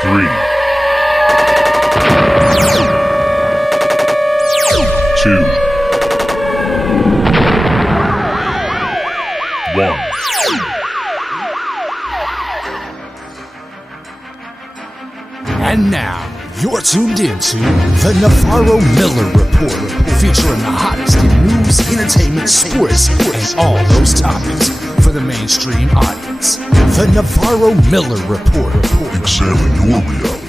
3, 2, 1. And now, you're tuned into the Navarro Miller Report, featuring the hottest in news, entertainment, sports, and all those topics for the mainstream audience. The Navarro Miller Report. Examine your reality.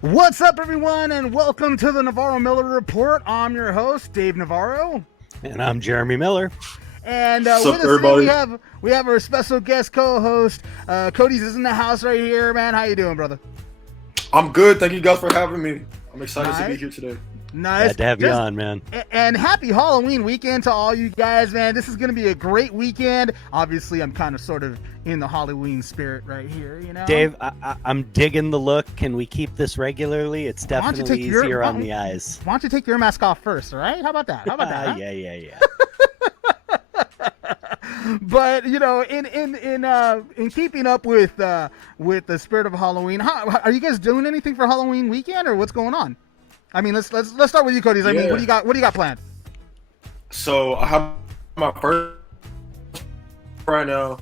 What's up, everyone, and welcome to the Navarro Miller Report. I'm your host, Dave Navarro. And I'm Jeremy Miller. And What's with up, us everybody? today, we have our special guest co-host. Coties is in the house right here, man. How you doing, brother? I'm good. Thank you guys for having me. I'm excited to be here today. Nice. Glad to have you on, man. And happy Halloween weekend to all you guys, man. This is going to be a great weekend. Obviously, I'm kind of sort of in the Halloween spirit right here, you know? Dave, I'm digging the look. Can we keep this regularly? It's definitely easier on the eyes. Why don't you take your mask off first, all right? How about that? Huh? Yeah. But you know, in keeping up with the spirit of Halloween, how are you guys doing anything for Halloween weekend, or what's going on? I mean, let's start with you, Coties. I mean, what do you got planned? So I have my first right now.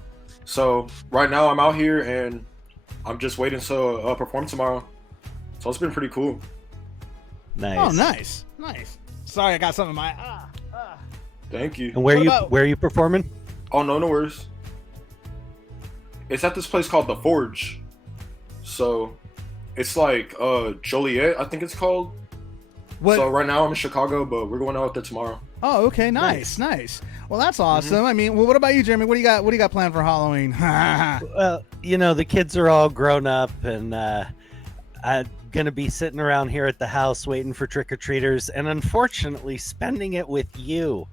So right now I'm out here and I'm just waiting to perform tomorrow. So it's been pretty cool. Nice. Oh, nice. Sorry, I got something in my Thank you. And where are you performing? Oh, no worries. It's at this place called The Forge. So it's like Joliet, I think it's called. What? So right now I'm in Chicago, but we're going out there tomorrow. Oh, okay, nice. Well, that's awesome. Mm-hmm. I mean, well, what about you, Jeremy? What do you got planned for Halloween? Well, you know, the kids are all grown up, and I'm gonna be sitting around here at the house waiting for trick-or-treaters, and unfortunately spending it with you.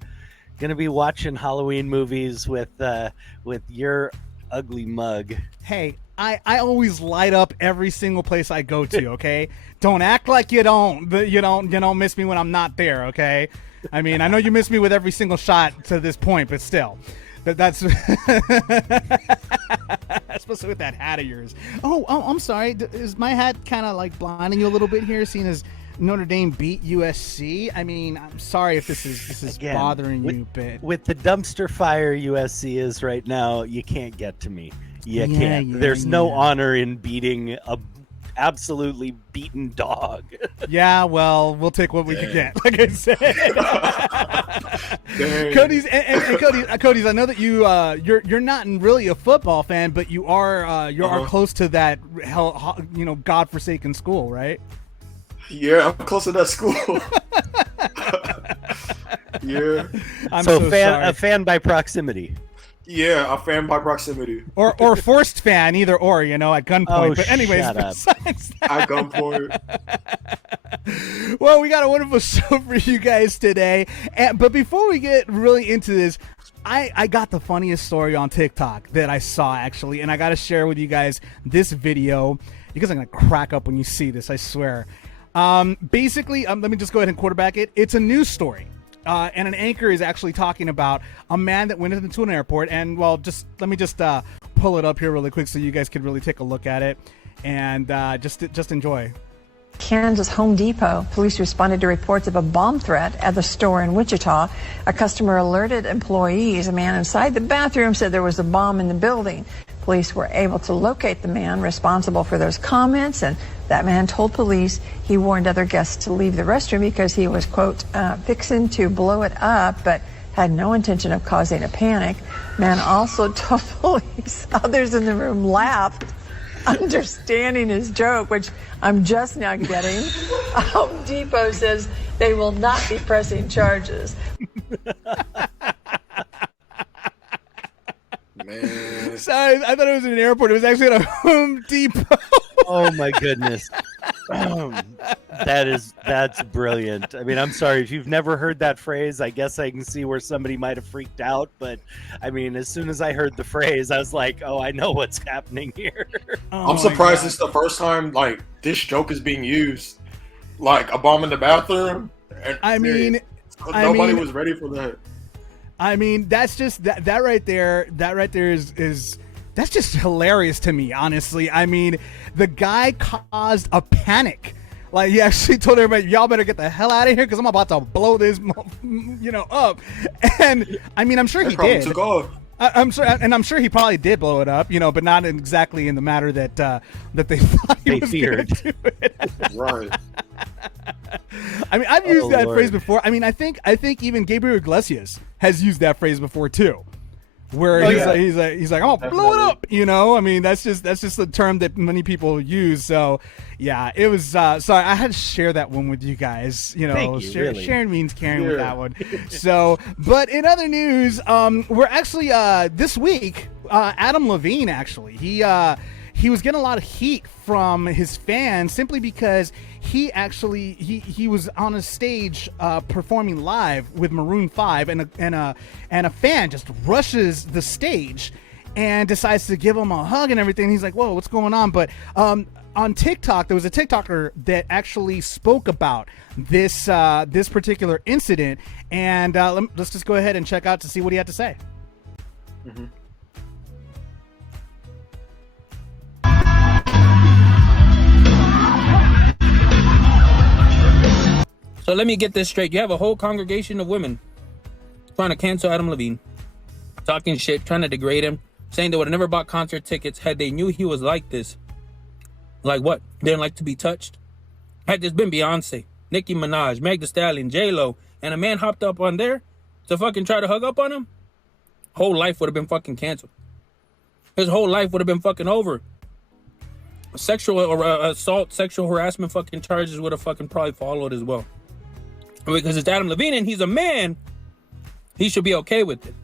Gonna be watching Halloween movies with your ugly mug. Hey, I always light up every single place I go to, okay? Don't act like you don't miss me when I'm not there, okay? I mean, I know you miss me with every single shot to this point, but still. That's especially with that hat of yours. Oh, I'm sorry. Is my hat kind of like blinding you a little bit here, seeing as Notre Dame beat USC? I mean, I'm sorry if this is Again, bothering you, but with the dumpster fire USC is right now, you can't get to me. You can't. There's no honor in beating a absolutely beaten dog. Yeah, well, we'll take what we can get, like I said. Coties, and Coties, I know that you're not really a football fan, but you are close to that godforsaken school, right? Yeah, I'm close to that school. Yeah. I'm so sorry. a fan by proximity. Yeah, a fan by proximity. Or forced fan, either or, at gunpoint. Oh, but anyways, shut up. besides that, At gunpoint. well, we got a wonderful show for you guys today. But before we get really into this, I got the funniest story on TikTok that I saw, actually, and I got to share with you guys this video. You guys are going to crack up when you see this, I swear. Basically, let me just go ahead and quarterback it. It's a news story. And an anchor is actually talking about a man that went into an airport. And, well, let me pull it up here really quick so you guys can really take a look at it. And just enjoy. Kansas Home Depot. Police responded to reports of a bomb threat at the store in Wichita. A customer alerted employees. A man inside the bathroom said there was a bomb in the building. Police were able to locate the man responsible for those comments, and that man told police he warned other guests to leave the restroom because he was, quote, fixing to blow it up, but had no intention of causing a panic. Man also told police others in the room laughed, understanding his joke, which I'm just now getting. Home Depot says they will not be pressing charges. Man. Sorry, I thought it was in an airport. It was actually at a Home Depot. Oh my goodness. That's brilliant. I mean, I'm sorry if you've never heard that phrase. I guess I can see where somebody might have freaked out, but I mean, as soon as I heard the phrase, I was like, "Oh, I know what's happening here." I'm surprised it's the first time like this joke is being used, like a bomb in the bathroom. And I mean, nobody was ready for that. I mean, that's just that right there. That right there is that's just hilarious to me, honestly. I mean, the guy caused a panic. Like, he actually told everybody, y'all better get the hell out of here because I'm about to blow this, up. And I mean, I'm sure he did. Took off. I'm sure he probably did blow it up, but not exactly in the manner that they thought he was feared. Do it. Right. I mean, I've used that Lord. phrase before. I mean, I think even Gabriel Iglesias has used that phrase before too, where he's like, I'm gonna blow it up. I mean, that's just the term that many people use. So, yeah, it was. Sorry, I had to share that one with you guys. Thank you, really. Sharing means caring with that one. So, but in other news, we're actually this week, Adam Levine actually he was getting a lot of heat from his fans simply because he actually he was on a stage performing live with Maroon 5 and a fan just rushes the stage and decides to give him a hug and everything. He's like, whoa, what's going on? But on TikTok, there was a TikToker that actually spoke about this particular incident, and let's just go ahead and check out to see what he had to say. Mm-hmm. So let me get this straight. You have a whole congregation of women trying to cancel Adam Levine, talking shit, trying to degrade him, saying they would have never bought concert tickets had they knew he was like this. Like what? Didn't like to be touched? Had this been Beyonce, Nicki Minaj, Meg Thee Stallion, J-Lo, and a man hopped up on there to fucking try to hug up on him, whole life would have been fucking canceled. His whole life would have been fucking over. Sexual assault, sexual harassment fucking charges would have fucking probably followed as well. Because it's Adam Levine and he's a man, he should be okay with it.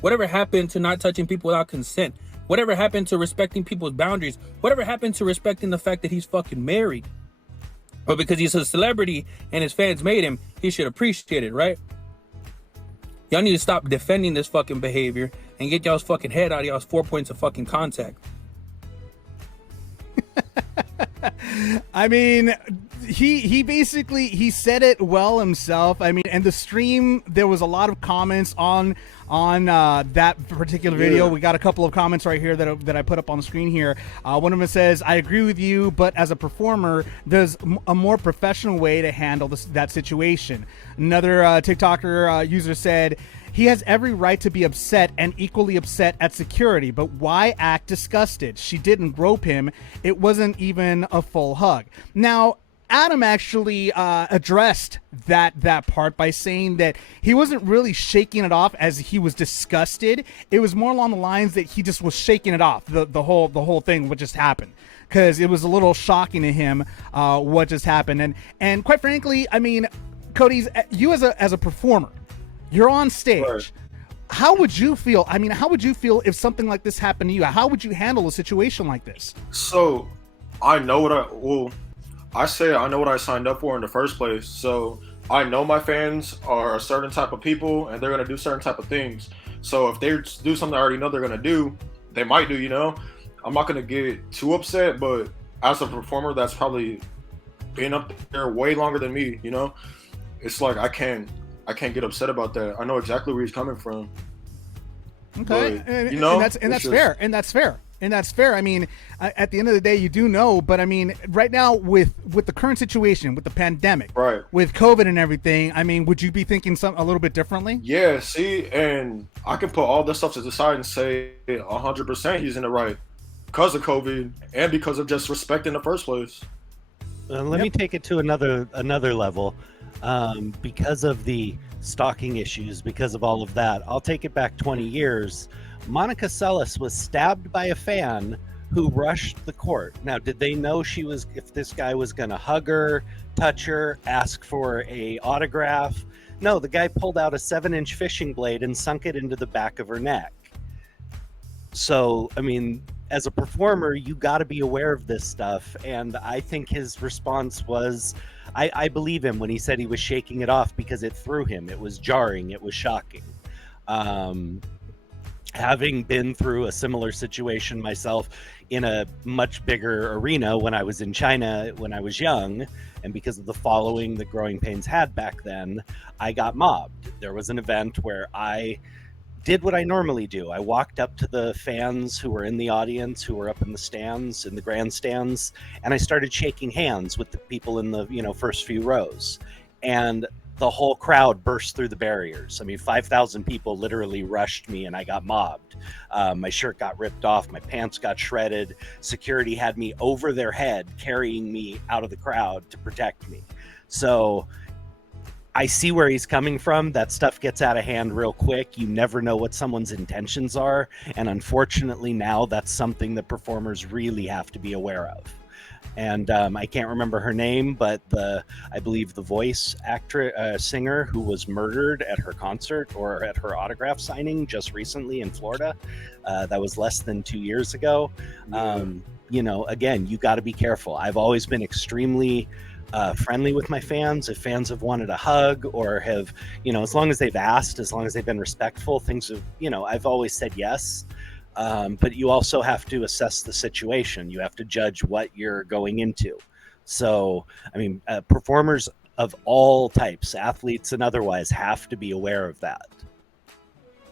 Whatever happened to not touching people without consent? Whatever happened to respecting people's boundaries? Whatever happened to respecting the fact that he's fucking married? But because he's a celebrity and his fans made him, he should appreciate it, right? Y'all need to stop defending this fucking behavior and get y'all's fucking head out of y'all's 4 points of fucking contact. I mean, he basically said it well himself. I mean, and the stream, there was a lot of comments on that particular video. We got a couple of comments right here that I put up on the screen here. One of them says, I agree with you, but as a performer, there's a more professional way to handle that situation. Another TikToker user said, he has every right to be upset and equally upset at security, but why act disgusted? She didn't grope him. It wasn't even a full hug. Now, Adam actually addressed that part by saying that he wasn't really shaking it off as he was disgusted. It was more along the lines that he just was shaking it off, the whole thing, what just happened. Because it was a little shocking to him what just happened. And quite frankly, I mean, Coties, you as a performer, you're on stage. Right. How would you feel? I mean, how would you feel if something like this happened to you? How would you handle a situation like this? So, I know what I know what I signed up for in the first place. So, I know my fans are a certain type of people and they're going to do certain type of things. So, if they do something I already know they're going to do, they might do, I'm not going to get too upset, but as a performer that's probably been up there way longer than me, it's like I can't get upset about that. I know exactly where he's coming from. Okay, but, and that's fair. I mean, at the end of the day, you do know, but I mean, right now with the current situation, with the pandemic, right, with COVID and everything, I mean, would you be thinking a little bit differently? Yeah. See, and I can put all this stuff to the side and say 100% he's in the right because of COVID and because of just respect in the first place. Let me take it to another level. Because of the stalking issues, because of all of that, I'll take it back 20 years. Monica Seles was stabbed by a fan who rushed the court. Now, did they know if this guy was going to hug her, touch her, ask for a autograph? No, the guy pulled out a 7-inch fishing blade and sunk it into the back of her neck. So, I mean, as a performer, you got to be aware of this stuff. And I think his response was, I believe him when he said he was shaking it off because it threw him. It was jarring. It was shocking. having been through a similar situation myself in a much bigger arena when I was in China when I was young, and because of the following that Growing Pains had back then, I got mobbed. There was an event where I did what I normally do. I walked up to the fans who were in the audience, who were up in the stands, in the grandstands, and I started shaking hands with the people in the, first few rows. And the whole crowd burst through the barriers. I mean, 5,000 people literally rushed me and I got mobbed. My shirt got ripped off. My pants got shredded. Security had me over their head, carrying me out of the crowd to protect me. So I see where he's coming from. That stuff gets out of hand real quick. You never know what someone's intentions are. And unfortunately now that's something that performers really have to be aware of. And I can't remember her name, but I believe the voice singer who was murdered at her concert or at her autograph signing just recently in Florida, that was less than 2 years ago. Again, you got to be careful. I've always been extremely friendly with my fans. If fans have wanted a hug or have, as long as they've asked, as long as they've been respectful, things have, I've always said yes. But you also have to assess the situation. You have to judge what you're going into. So, I mean, performers of all types, athletes and otherwise, have to be aware of that.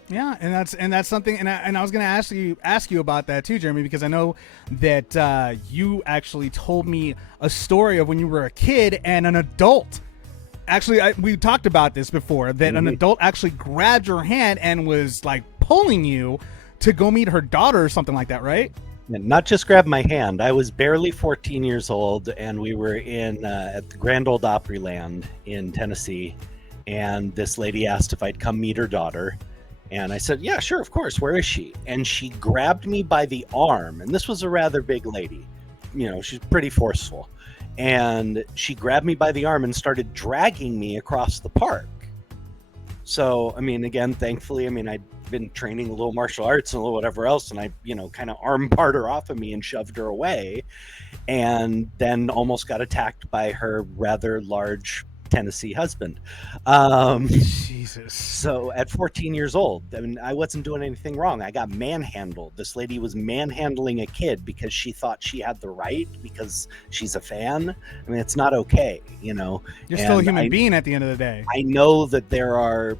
Yeah, and that's something, and I was going to ask you about that too, Jeremy, because I know that you actually told me a story of when you were a kid and an adult. Actually, we talked about this before, that an adult actually grabbed your hand and was like pulling you to go meet her daughter or something like that, right? And not just grab my hand. I was barely 14 years old, and we were at the Grand Ole Opryland in Tennessee, and this lady asked if I'd come meet her daughter. And I said, yeah, sure, of course. Where is she? And she grabbed me by the arm. And this was a rather big lady. She's pretty forceful. And she grabbed me by the arm and started dragging me across the park. So, I mean, again, thankfully, I'd been training a little martial arts and a little whatever else. And I, kind of armbarred her off of me and shoved her away. And then almost got attacked by her rather large Tennessee husband. Jesus. So at 14 years old, I wasn't doing anything wrong. I got manhandled. This lady was manhandling a kid because she thought she had the right because she's a fan. It's not okay, You're still a human being at the end of the day. I know that there are,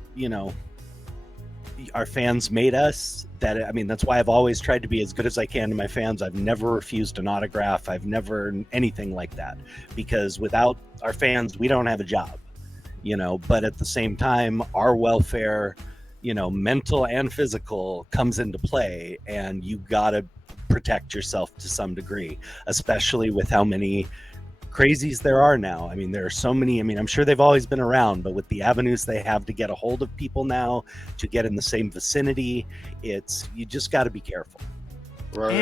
our fans made us. That's why I've always tried to be as good as I can to my fans. I've never refused an autograph. I've never anything like that, because without our fans, we don't have a job, but at the same time, our welfare, mental and physical comes into play, and you got to protect yourself to some degree, especially with how many crazies there are now. There are so many. I'm sure they've always been around, but with the avenues they have to get a hold of people now, to get in the same vicinity, you just got to be careful. Right.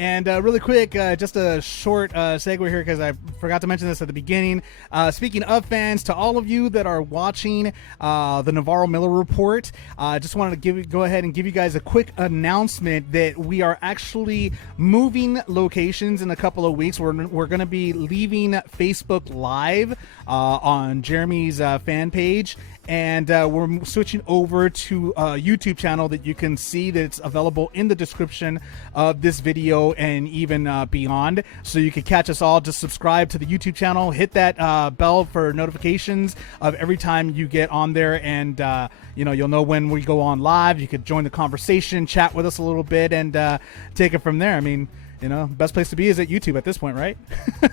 And really quick, just a short segue here, because I forgot to mention this at the beginning. Speaking of fans, to all of you that are watching the Navarro Miller Report, just wanted to go ahead and give you guys a quick announcement that we are actually moving locations in a couple of weeks. We're going to be leaving Facebook Live on Jeremy's fan page, and we're switching over to a YouTube channel that you can see that's available in the description of this video and even beyond. So you can catch us all. Just subscribe to the YouTube channel, hit that bell for notifications of every time you get on there, and you'll know when we go on live. You could join the conversation, chat with us a little bit, and take it from there. Best place to be is at YouTube at this point, right?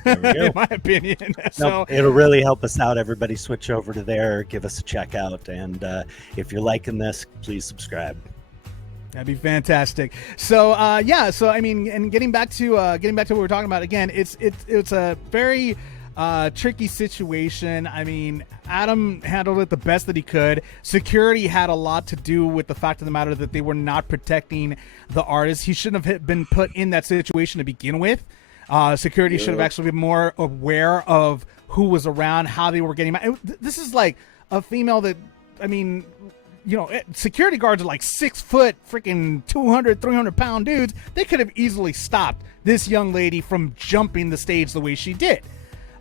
There we go. In my opinion. So it'll really help us out. Everybody switch over to there, give us a check out, and if you're liking this, please subscribe. That'd be fantastic. So and getting back to what we were talking about again, it's a very tricky situation. Adam handled it the best that he could. Security had a lot to do with the fact of the matter that they were not protecting the artist. He shouldn't have been put in that situation to begin with. Security should have actually been more aware of who was around, how they were getting. This is like a female that, security guards are like 6 foot, freaking 200, 300 pound dudes. They could have easily stopped this young lady from jumping the stage the way she did.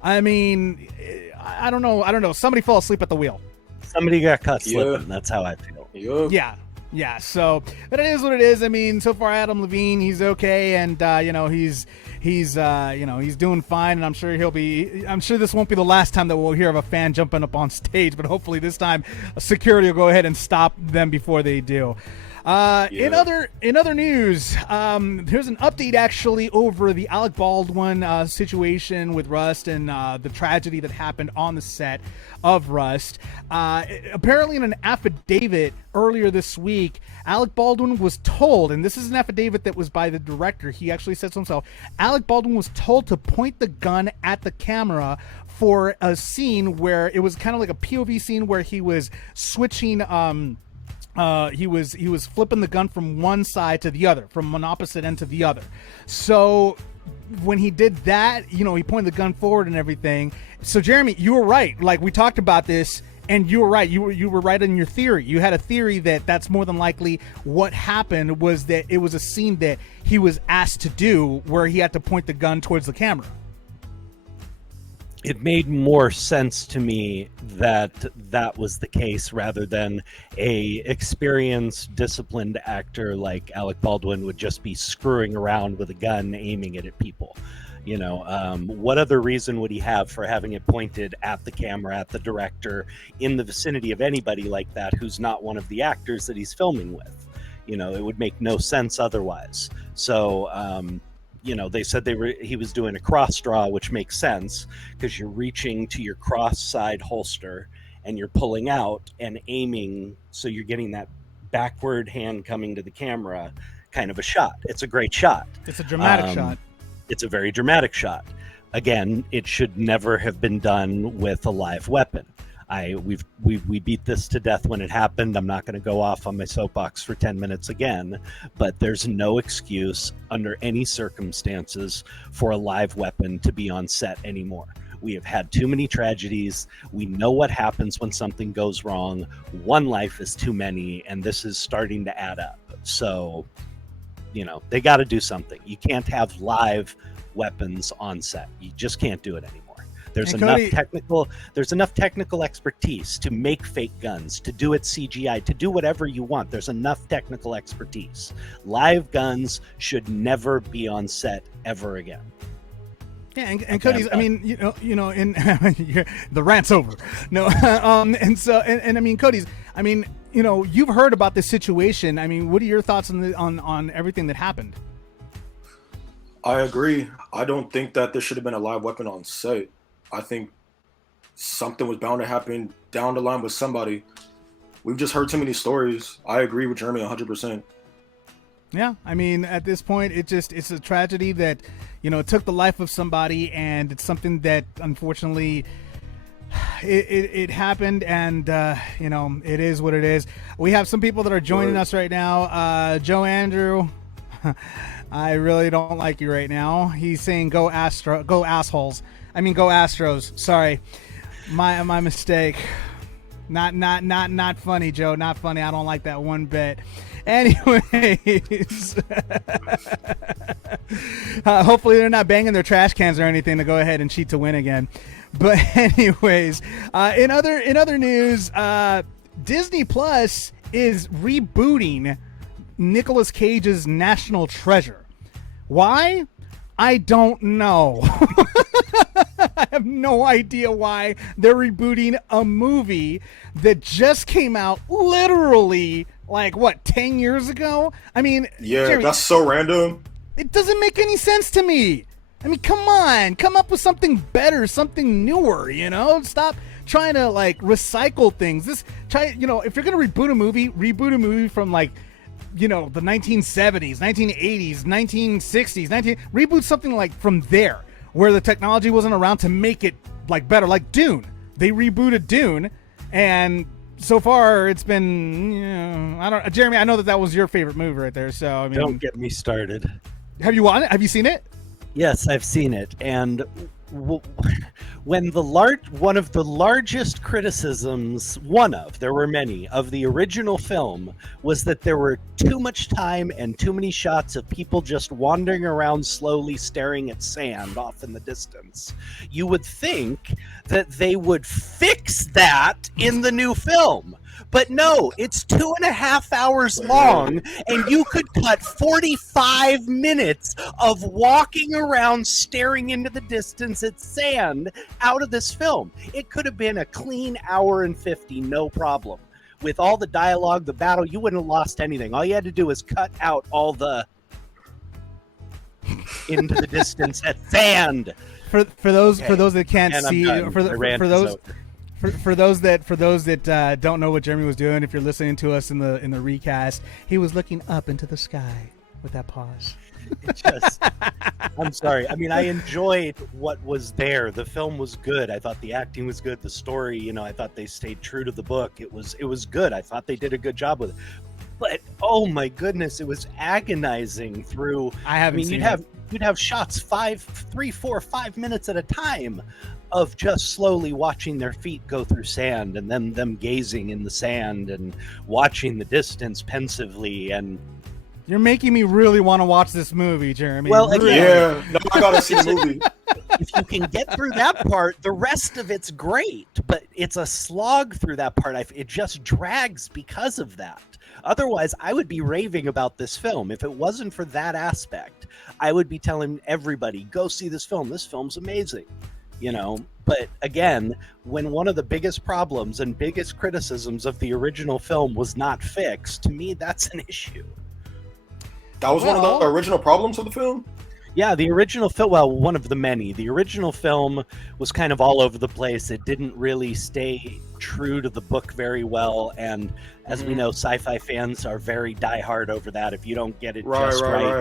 I don't know. Somebody fell asleep at the wheel. Somebody got caught slipping. That's how I feel. Yeah. Yeah, so but it is what it is. I mean, so far Adam Levine, he's okay, and he's doing fine, and I'm sure this won't be the last time that we'll hear of a fan jumping up on stage, but hopefully this time security will go ahead and stop them before they do. In other news, here's an update actually over the Alec Baldwin situation with Rust and the tragedy that happened on the set of Rust. Apparently in an affidavit earlier this week, Alec Baldwin was told, and this is an affidavit that was by the director, he actually said so himself, Alec Baldwin was told to point the gun at the camera for a scene where it was kind of like a POV scene where he was switching he was flipping the gun from one side to the other, from one opposite end to the other. So when he did that, he pointed the gun forward and everything. So Jeremy, you were right. Like, we talked about this, and you were right. You were right in your theory. You had a theory that that's more than likely what happened, was that it was a scene that he was asked to do where he had to point the gun towards the camera. It made more sense to me that that was the case rather than a experienced, disciplined actor like Alec Baldwin would just be screwing around with a gun, aiming it at people. What other reason would he have for having it pointed at the camera, at the director, in the vicinity of anybody like that who's not one of the actors that he's filming with? It would make no sense otherwise. So, they said he was doing a cross draw, which makes sense because you're reaching to your cross side holster and you're pulling out and aiming, so you're getting that backward hand coming to the camera kind of a shot. It's a great shot. It's a dramatic shot. It's a very dramatic shot. Again, it should never have been done with a live weapon. We beat this to death when it happened. I'm not going to go off on my soapbox for 10 minutes again, but there's no excuse under any circumstances for a live weapon to be on set anymore. We have had too many tragedies. We know what happens when something goes wrong. One life is too many, and this is starting to add up. So, they got to do something. You can't have live weapons on set. You just can't do it anymore. There's enough technical expertise to make fake guns, to do it CGI, to do whatever you want. There's enough technical expertise. Live guns should never be on set ever again. Yeah, and Coties, I mean, the rant's over. No, and I mean, Coties, I mean, you've heard about this situation. I mean, what are your thoughts on everything that happened? I agree. I don't think that there should have been a live weapon on set. I think something was bound to happen down the line with somebody. We've just heard too many stories. I agree with Jeremy 100%. Yeah, I mean, at this point, it's a tragedy that, took the life of somebody, and it's something that, unfortunately, it happened, and, it is what it is. We have some people that are joining us right now. Joe Andrew, I really don't like you right now. He's saying go assholes. I mean, go Astros. Sorry, my mistake. Not funny, Joe. Not funny. I don't like that one bit. Anyways, hopefully they're not banging their trash cans or anything to go ahead and cheat to win again. But anyways, in other news, Disney Plus is rebooting Nicolas Cage's National Treasure. Why? I don't know. I have no idea why they're rebooting a movie that just came out literally 10 years ago? I mean, yeah, Jeremy, that's so random. It doesn't make any sense to me. I mean, come on, come up with something better, something newer, Stop trying to recycle things. If you're going to reboot a movie from the 1970s, 1980s, 1960s, reboot something from there, where the technology wasn't around to make it better. Like Dune, they rebooted Dune, and so far it's been Jeremy, I know that was your favorite movie right there. So I mean, don't get me started. Have you seen it? Yes, I've seen it, and when one of the largest criticisms, there were many, of the original film was that there were too much time and too many shots of people just wandering around slowly staring at sand off in the distance. You would think that they would fix that in the new film. But no, it's 2.5 hours long, and you could cut 45 minutes of walking around staring into the distance at sand out of this film. It could have been a clean hour and 50, no problem. With all the dialogue, the battle, you wouldn't have lost anything. All you had to do was cut out all the into the distance at sand. For those that can't And I'm see, done. for My rant those is over. for those that don't know what Jeremy was doing, if you're listening to us in the recast, he was looking up into the sky with that pause. It just, I'm sorry. I mean, I enjoyed what was there. The film was good. I thought the acting was good. The story, I thought they stayed true to the book. It was good. I thought they did a good job with it. But oh my goodness, it was agonizing through. You'd have shots 3, 4, 5 minutes at a time of just slowly watching their feet go through sand, and then them gazing in the sand and watching the distance pensively. And you're making me really want to watch this movie, Jeremy. Well, really. Yeah, no, I gotta see the movie. If you can get through that part, the rest of it's great, but it's a slog through that part. It just drags because of that. Otherwise, I would be raving about this film. If it wasn't for that aspect, I would be telling everybody, go see this film. This film's amazing. But again, when one of the biggest problems and biggest criticisms of the original film was not fixed, to me, that's an issue. That was one of the original problems of the film? Yeah, the original film, well, one of the many. The original film was kind of all over the place. It didn't really stay true to the book very well. And as we know, sci-fi fans are very diehard over that. If you don't get it right,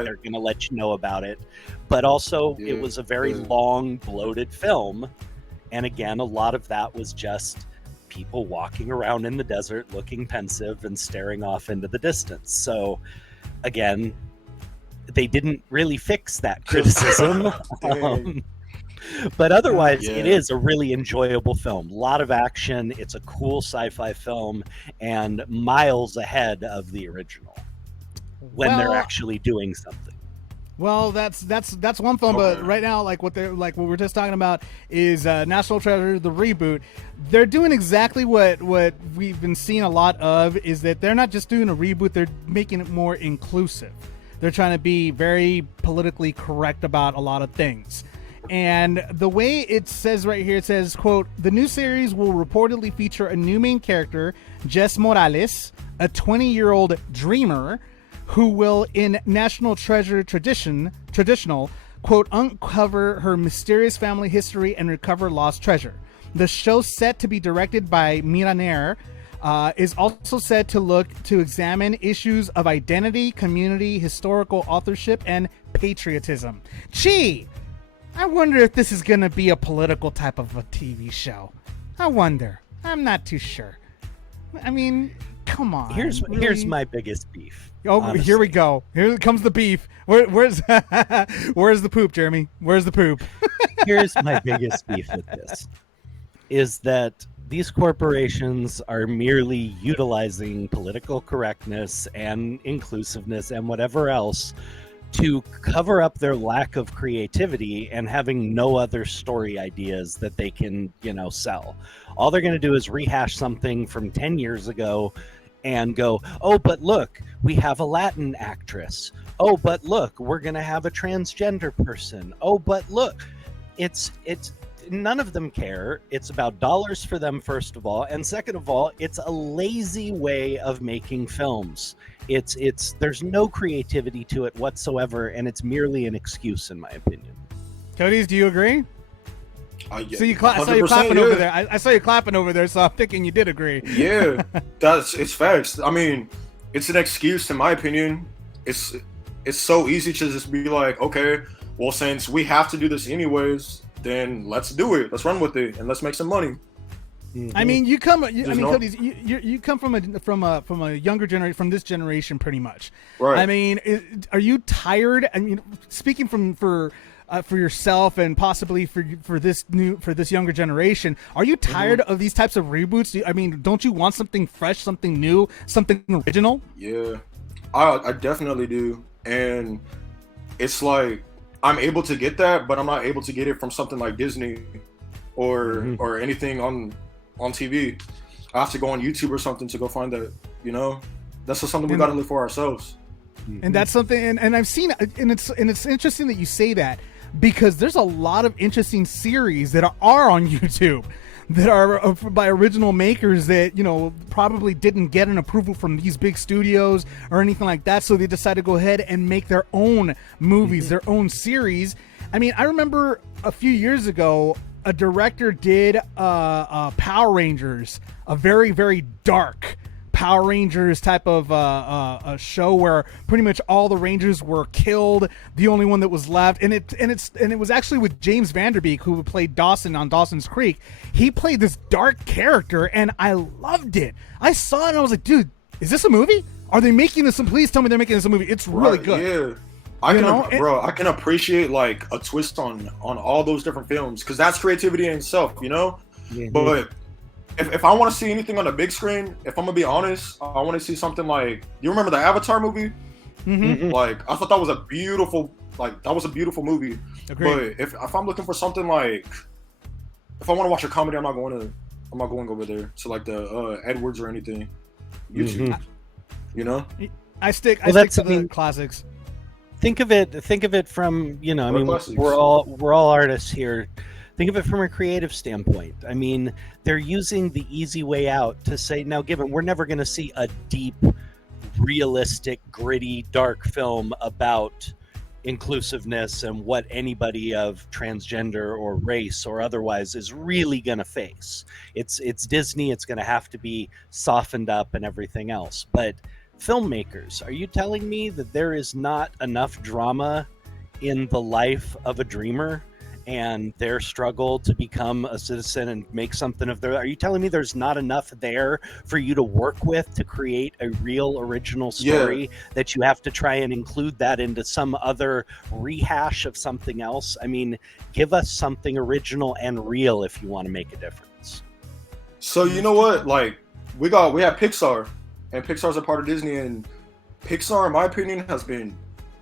they're going to let you know about it. But also, it was a very long, bloated film. And again, a lot of that was just people walking around in the desert, looking pensive and staring off into the distance. So, again, they didn't really fix that criticism. But otherwise, it is a really enjoyable film. A lot of action. It's a cool sci-fi film and miles ahead of the original when they're actually doing something. Well, that's one film, but right now, what we're just talking about is National Treasure, the reboot. They're doing exactly what we've been seeing a lot of, is that they're not just doing a reboot, they're making it more inclusive. They're trying to be very politically correct about a lot of things. And the way it says right here, it says, quote, the new series will reportedly feature a new main character, Jess Morales, a 20-year-old dreamer who will, in National Treasure traditional, quote, uncover her mysterious family history and recover lost treasure. The show, set to be directed by Miraner, is also said to examine issues of identity, community, historical authorship, and patriotism. Gee, I wonder if this is going to be a political type of a TV show. I wonder. I'm not too sure. I mean, come on. Here's my biggest beef. Oh, honestly. Here we go. Here comes the beef. Where's the poop, Jeremy? Where's the poop? Here's my biggest beef with this, is that these corporations are merely utilizing political correctness and inclusiveness and whatever else to cover up their lack of creativity and having no other story ideas that they can, sell. All they're going to do is rehash something from 10 years ago and go, oh, but look, we have a Latin actress. Oh, but look, we're going to have a transgender person. Oh, but look, it's none of them care. It's about dollars for them, first of all, and second of all, it's a lazy way of making films. There's no creativity to it whatsoever, and it's merely an excuse, in my opinion. Coties, do you agree? Yeah, So I saw you clapping over there. I saw you clapping over there, so I'm thinking you did agree. Yeah, it's facts. I mean, it's an excuse, in my opinion. It's so easy to just be like, okay, well, since we have to do this anyways, then let's do it. Let's run with it, and let's make some money. Mm-hmm. I mean, Coties, you come from a younger generation, from this generation, pretty much. Right. I mean, are you tired? I mean, speaking for yourself and possibly for this younger generation, are you tired of these types of reboots? I mean, don't you want something fresh, something new, something original? Yeah, I definitely do, and it's like I'm able to get that, but I'm not able to get it from something like Disney or anything on TV. I have to go on YouTube or something to go find that. You know, that's just something we got to look for ourselves. And that's something, and I've seen, and it's interesting that you say that, because there's a lot of interesting series that are on YouTube that are by original makers that, you know, probably didn't get an approval from these big studios or anything like that, so they decided to go ahead and make their own movies, their own series. I mean, I remember a few years ago, a director did Power Rangers, a very, very dark Power Rangers type of a show where pretty much all the Rangers were killed. The only one that was left, and it was actually with James Vanderbeek, who played Dawson on Dawson's Creek. He played this dark character, and I loved it. I saw it and I was like, dude, is this a movie? Are they making this? Please tell me they're making this a movie. It's really good. Yeah. I can appreciate like a twist on all those different films, because that's creativity in itself, you know. But if I want to see anything on the big screen, if I'm gonna be honest, I want to see something like, you remember the Avatar movie? Like, I thought that was a beautiful movie. Agreed. But if I'm looking for something like, if I want to watch a comedy, I'm not going over there to like the Edwards or anything. YouTube, you know. I stick to the classics. Think of it from, you know, I mean, classics. we're all artists here. Think of it from a creative standpoint. I mean, they're using the easy way out to say, now, given we're never going to see a deep, realistic, gritty, dark film about inclusiveness and what anybody of transgender or race or otherwise is really going to face. It's Disney. It's going to have to be softened up and everything else. But filmmakers, are you telling me that there is not enough drama in the life of a dreamer and their struggle to become a citizen and make something of their, are you telling me there's not enough there for you to work with to create a real original story that you have to try and include that into some other rehash of something else? I mean, give us something original and real if you want to make a difference. So you know what? Like, we have Pixar, and Pixar's a part of Disney, and Pixar, in my opinion, has been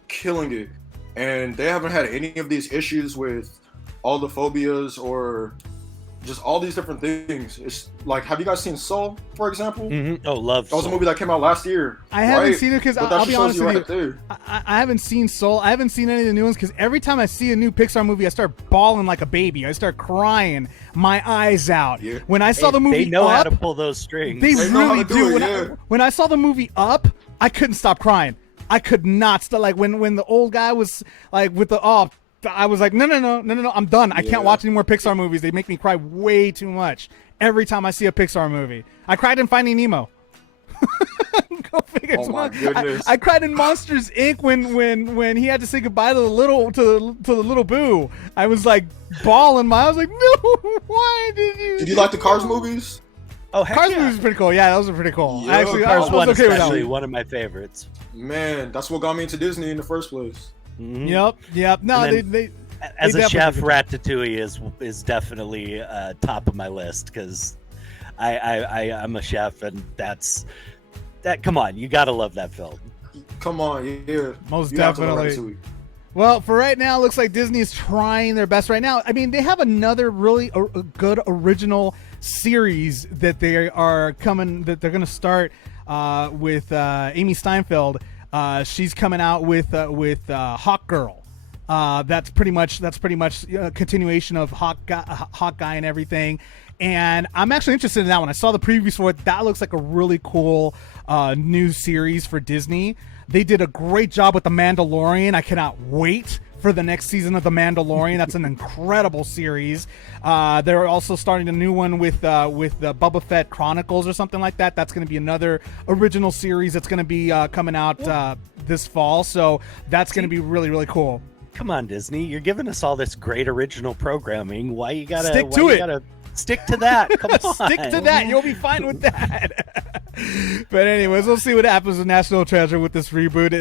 killing it. And they haven't had any of these issues with all the phobias or just all these different things. It's like, have you guys seen Soul, for example? Oh, love That was a movie that came out last year. I haven't seen it because I'll be honest with you. There. I haven't seen Soul. I haven't seen any of the new ones because every time I see a new Pixar movie, I start bawling like a baby. I start crying my eyes out. Yeah. When I saw the movie, they know Up, how to pull those strings. They know how really to do do. it, When I saw the movie Up, I couldn't stop crying. I could not stop. Like when the old guy was like with the I was like, no, I'm done. I can't watch any more Pixar movies. They make me cry way too much every time I see a Pixar movie. I cried in Finding Nemo. Go figure. Oh my goodness. I cried in Monsters Inc. when he had to say goodbye to the little Boo. I was like bawling. I was like, no, why did you? Did you like the Cars movies? Oh, heck Cars yeah. movies was pretty cool. Yeah, those were pretty cool. Yeah, Actually, Cars I was 1 okay with that especially, one. one of my favorites. Man, that's what got me into Disney in the first place. Yep. No, they as they a chef, definitely Ratatouille is definitely top of my list because I'm a chef, and that. Come on, you gotta love that film. Come on, yeah. Most You have to love definitely. Ratatouille. Well, for right now, it looks like Disney is trying their best right now. I mean, they have another really good original series that they are coming, that they're going to start with Amy Steinfeld. She's coming out with Hawk Girl. That's pretty much a continuation of Hawkeye and everything. And I'm actually interested in that one. I saw the previews for it. That looks like a really cool new series for Disney. They did a great job with The Mandalorian. I cannot wait for the next season of The Mandalorian. That's an incredible series. They're also starting a new one with the Boba Fett Chronicles or something like that. That's going to be another original series that's going to be coming out this fall. So that's going to be really, really cool. Come on, Disney, you're giving us all this great original programming. Why you gotta stick to it? Stick to that. Come on. Stick to that. You'll be fine with that. But anyways, we'll see what happens with National Treasure with this reboot.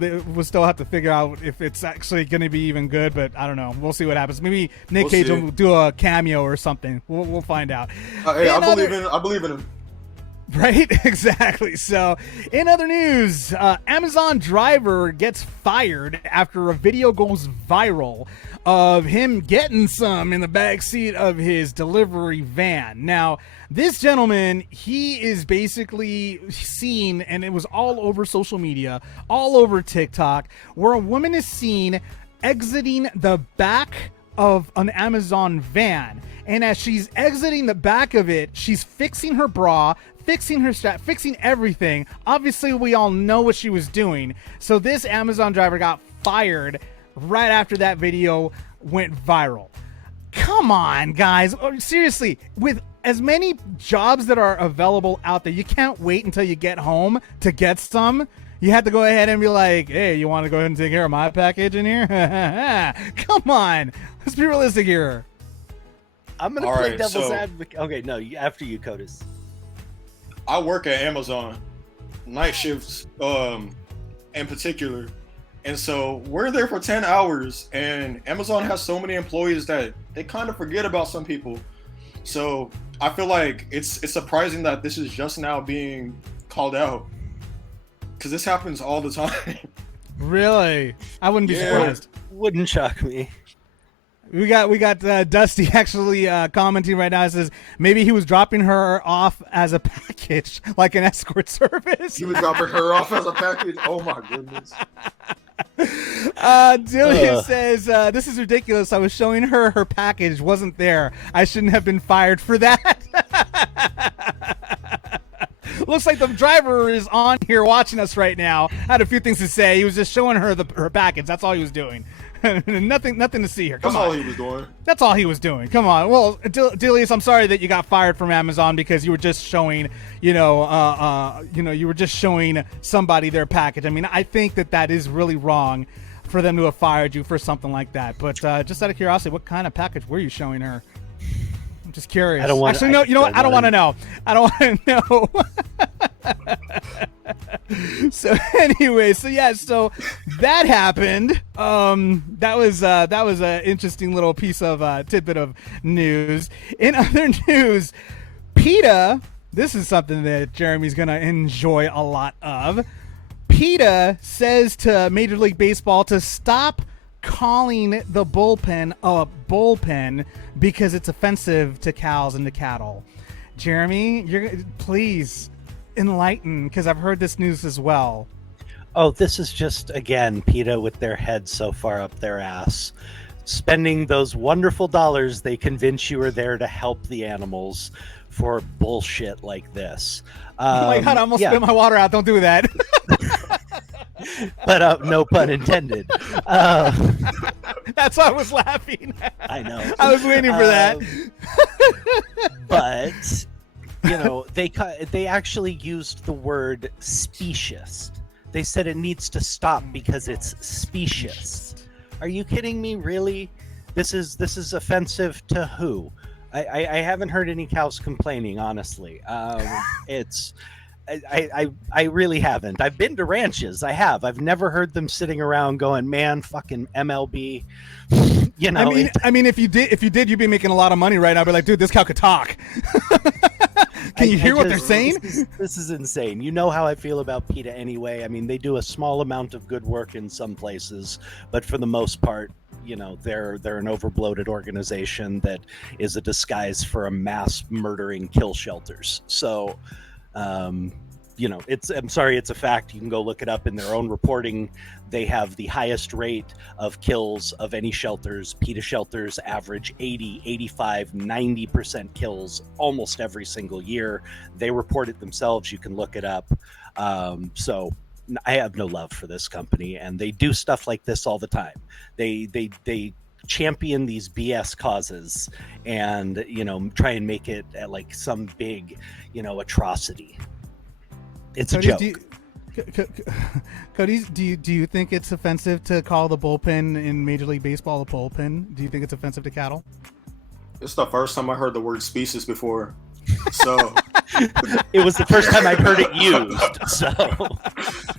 They will still have to figure out if it's actually going to be even good. But I don't know. We'll see what happens. Maybe Nick Cage will do a cameo or something. We'll find out. Hey, I believe in him. Right? Exactly. So, in other news, Amazon driver gets fired after a video goes viral of him getting some in the backseat of his delivery van. Now, this gentleman, he is basically seen, and it was all over social media, all over TikTok, where a woman is seen exiting the back of an Amazon van. And as she's exiting the back of it, she's fixing her bra, fixing her strap, fixing everything. Obviously, we all know what she was doing. So this Amazon driver got fired right after that video went viral. Come on, guys. Seriously, with as many jobs that are available out there, you can't wait until you get home to get some. You have to go ahead and be like, hey, you want to go ahead and take care of my package in here? Come on. Let's be realistic here. I'm going to play devil's advocate. Okay, no, after you, Coties. I work at Amazon, night shifts in particular. And so we're there for 10 hours, and Amazon has so many employees that they kind of forget about some people. So I feel like it's surprising that this is just now being called out, because this happens all the time. Really? I wouldn't be surprised. Wouldn't shock me. We got Dusty actually commenting right now. It says maybe he was dropping her off as a package, like an escort service. He was dropping her off as a package. Oh my goodness. Dillian says this is ridiculous. I was showing her package wasn't there. I shouldn't have been fired for that. Looks like the driver is on here watching us right now. Had a few things to say. He was just showing her her package. That's all he was doing. nothing to see here. Come on. That's all he was doing. That's all he was doing. Come on. Well, Dillius, I'm sorry that you got fired from Amazon because you were just showing, you were just showing somebody their package. I mean, I think that is really wrong for them to have fired you for something like that. But just out of curiosity, what kind of package were you showing her? I'm just curious. Actually, no. You know what? I don't want to know. I don't want to know. So anyway, so that happened. That was an interesting little piece of tidbit of news. In other news, PETA. This is something that Jeremy's gonna enjoy a lot of. PETA says to Major League Baseball to stop calling the bullpen a bullpen because it's offensive to cows and to cattle. Jeremy, please enlighten, because I've heard this news as well. Oh, this is just, again, PETA with their head so far up their ass, spending those wonderful dollars they convince you are there to help the animals for bullshit like this. Oh my God, I almost spit my water out. Don't do that. But no pun intended. That's why I was laughing. I know. I was waiting for that. But they actually used the word specious. They said it needs to stop because it's specious. Are you kidding me? Really? This is offensive to who? I haven't heard any cows complaining, honestly. I really haven't. I've been to ranches. I have. I've never heard them sitting around going, "Man, fucking MLB." I mean, if you did, you'd be making a lot of money right now. I'd be like, dude, this cow could talk. Can you hear what they're saying? This is insane. You know how I feel about PETA anyway. I mean, they do a small amount of good work in some places, but for the most part, they're an overbloated organization that is a disguise for a mass murdering kill shelters. So, I'm sorry, it's a fact. You can go look it up in their own reporting. They have the highest rate of kills of any shelters. PETA shelters average 80, 85, 90% kills almost every single year. They report it themselves. You can look it up. So I have no love for this company, and they do stuff like this all the time. They champion these BS causes and, try and make it like some big, atrocity. It's Coties, a joke. Coties, do you think it's offensive to call the bullpen in Major League Baseball a bullpen? Do you think it's offensive to cattle? It's the first time I heard the word species before. So it was the first time I'd heard it used. So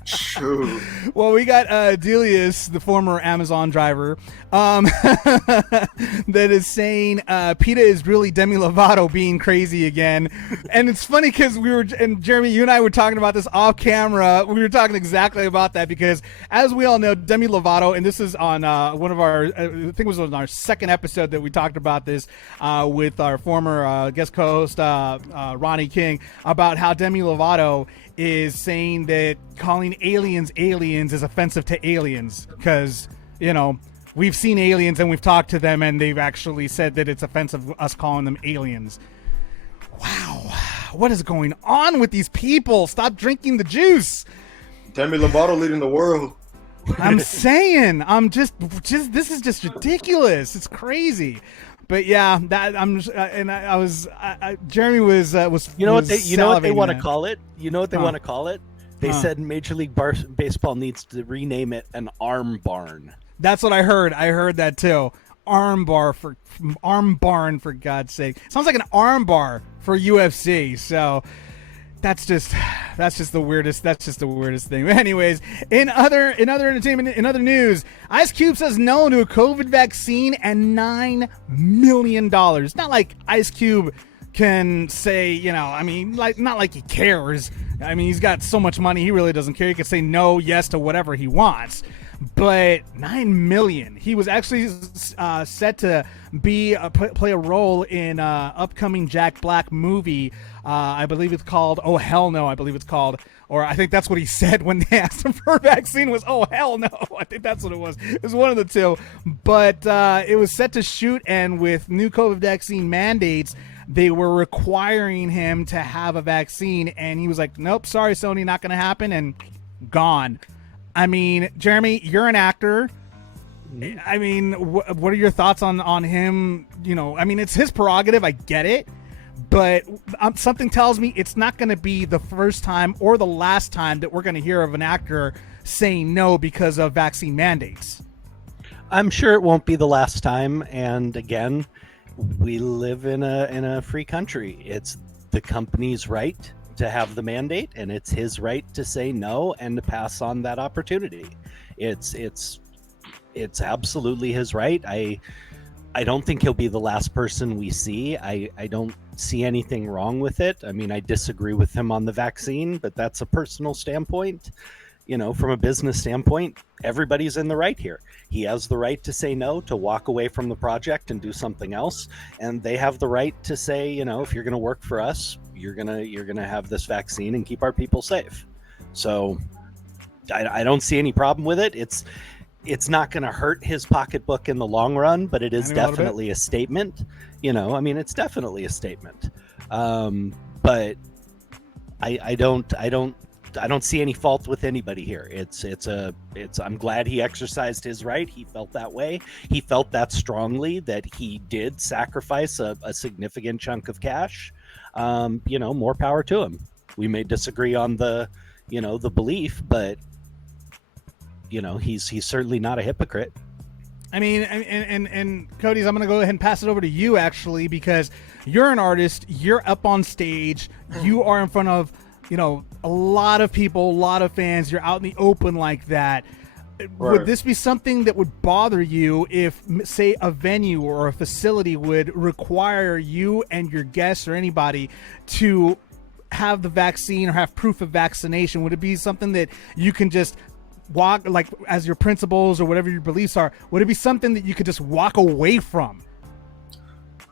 True. Well, we got Delius, the former Amazon driver, that is saying PETA is really Demi Lovato being crazy again. And it's funny because and Jeremy, you and I were talking about this off camera. We were talking exactly about that because, as we all know, Demi Lovato, and this is on one of our, I think it was on our second episode that we talked about this with our former guest co-host Ronnie King, about how Demi Lovato is saying that calling aliens is offensive to aliens because, you know, we've seen aliens and we've talked to them and they've actually said that it's offensive us calling them aliens. Wow. What is going on with these people? Stop drinking the juice. Demi Lovato leading the world. I'm saying, this is just ridiculous. It's crazy. But yeah, that Jeremy was You know what they want to that. call it? You know what they want to call it? They said Major League Baseball needs to rename it an arm barn. That's what I heard. I heard that too. Arm barn for God's sake. Sounds like an arm bar for UFC. So that's just the weirdest. That's just the weirdest thing. Anyways, in other entertainment, in other news, Ice Cube says no to a COVID vaccine and $9 million. Not like Ice Cube can say, you know, I mean, like, not like he cares. I mean, he's got so much money, he really doesn't care. He could say no, yes to whatever he wants. But $9 million. He was actually set to play a role in upcoming Jack Black movie. I believe it's called Oh Hell No. I believe it's called, or I think that's what he said when they asked him for a vaccine was Oh Hell No. I think that's what it was. It was one of the two. But it was set to shoot, and with new COVID vaccine mandates, they were requiring him to have a vaccine, and he was like, nope, sorry, Sony, not going to happen, and gone. I mean, Jeremy, you're an actor. I mean, what are your thoughts on him? You know, I mean, it's his prerogative. I get it. But something tells me it's not going to be the first time or the last time that we're going to hear of an actor saying no because of vaccine mandates. I'm sure it won't be the last time. And again, we live in a free country. It's the company's right to have the mandate, and it's his right to say no and to pass on that opportunity. It's absolutely his right. I don't think he'll be the last person we see. I don't see anything wrong with it. I mean, I disagree with him on the vaccine, but that's a personal standpoint. You know, from a business standpoint, everybody's in the right here. He has the right to say no, to walk away from the project and do something else. And they have the right to say, you know, if you're going to work for us, you're going to have this vaccine and keep our people safe. So I don't see any problem with it. It's not going to hurt his pocketbook in the long run, but it is definitely a statement. You know, I mean, it's definitely a statement. But I don't see any fault with anybody here. I'm glad he exercised his right. He felt that way. He felt that strongly, that he did sacrifice a significant chunk of cash. You know, more power to him. We may disagree on the belief, but you know, he's certainly not a hypocrite. I mean, and Coties, I'm going to go ahead and pass it over to you, actually, because you're an artist. You're up on stage. You are in front of, you know, a lot of people, a lot of fans. You're out in the open like that. Right. Would this be something that would bother you if, say, a venue or a facility would require you and your guests or anybody to have the vaccine or have proof of vaccination? Would it be something that you can just walk, like, as your principles or whatever your beliefs are, would it be something that you could just walk away from?